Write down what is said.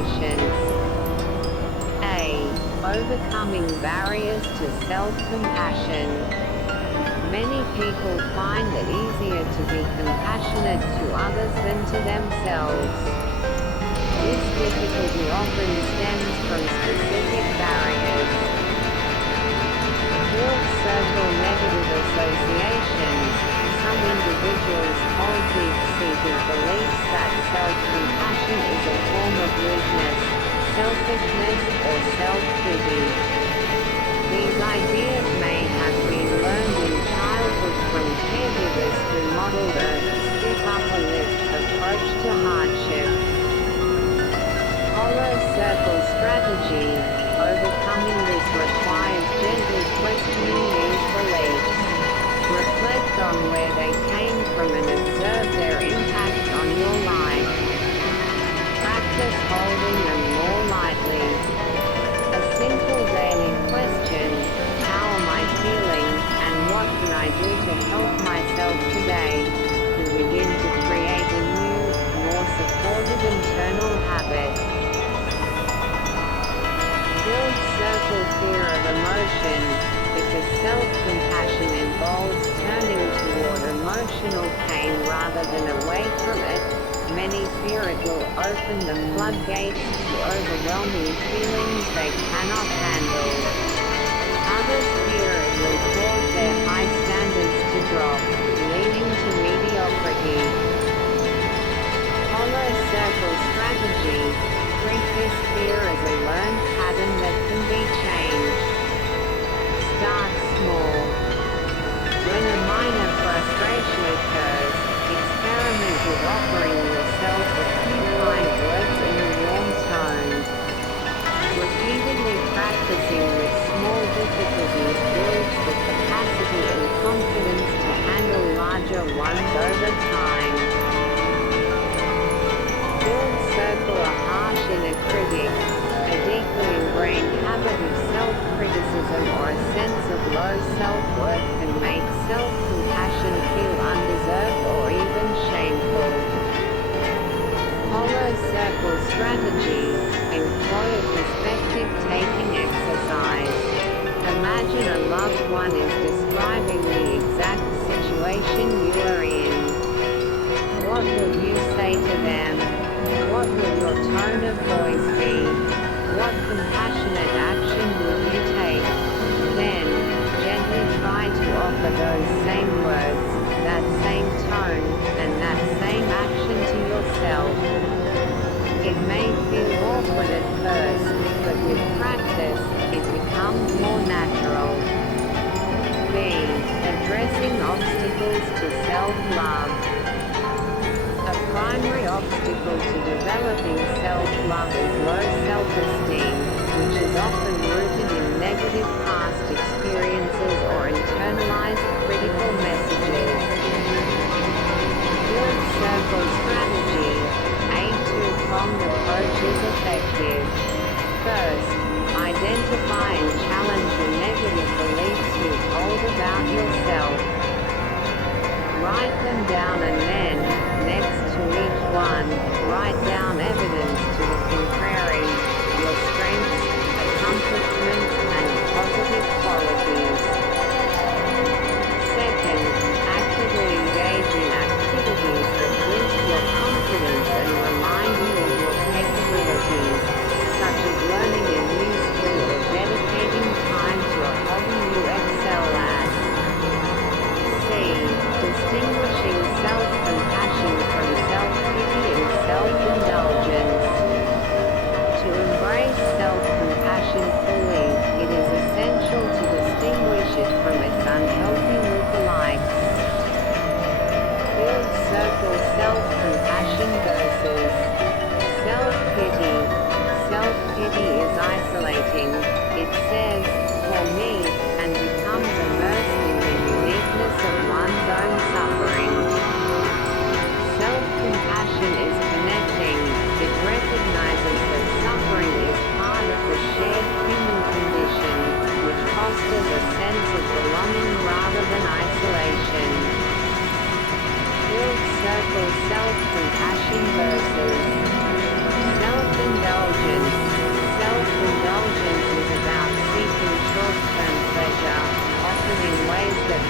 oscillations. A. Overcoming barriers to self-compassion. Many people find it easier to be compassionate to others than to themselves. This difficulty often stems from specific barriers. Build circle negative associations. Some individuals hold deep-seated beliefs that self-compassion is a form of weakness, selfishness, or self-pity. These ideas may have been learned in childhood from caregivers who modeled a stiff upper lip approach to hardship. Hollow circle strategy. Overcoming this requires gently questioning these beliefs. Reflect on where they came from and observe their impact on your life. Practice holding them more lightly. A simple daily question: how am I feeling, and what can I do to help myself today? Can begin to create a new, more supportive internal habit. Build circle fear of emotion. Because self-compassion involves turning toward emotional pain rather than away from it, many fear it will open the floodgates to overwhelming feelings they cannot handle. Others fear it will cause their high standards to drop, leading to mediocrity. Hollow circle strategy. Treat this fear as a learned pattern that can be changed. Start small. When a minor frustration occurs, experiment with offering yourself a few kind words in a warm tone. Repeatedly practicing with small difficulties builds the capacity and confidence to handle larger ones over time. Build circle a harsh inner critic. A deeply ingrained habit of self-criticism or a sense of low self-worth can make self-compassion feel undeserved or even shameful. Hollow circle strategy. Employ a perspective-taking exercise. Imagine a loved one is describing the exact situation you are in. What will you say to them? What will your tone of voice be? What compassionate action will you take? Then, gently try to offer those same words, that same tone, and that same action to yourself. It may feel awkward at first, but with practice, it becomes more natural. B. Addressing obstacles to self-love. A primary obstacle to developing self-love is low self-esteem, which is often rooted in negative past experiences or internalized critical messages. Build circle strategy. A two-pronged approach is effective. First, identify and challenge the negative beliefs you hold about yourself. Write them down and then, next to each one, write down evidence to the contrary, your strengths, accomplishments, and positive qualities. Second, actively engage in activities that boost your confidence and remind you of your capabilities, such as learning a new skill or dedicating time to a hobby you excel at. C. Distinguishing self-compassion from self-pity and self-indulgence. To embrace self-compassion fully, it is essential to distinguish it from its unhealthy lookalikes. Build circle self-compassion versus self-pity. Self-pity is isolating. It says, "for me," and becomes immersed in the uniqueness of one's own suffering. Self-compassion is connecting. It recognizes that suffering is part of the shared human condition, which fosters a sense of belonging rather than isolation. Build circle self-compassion versus self-indulgence. in ways that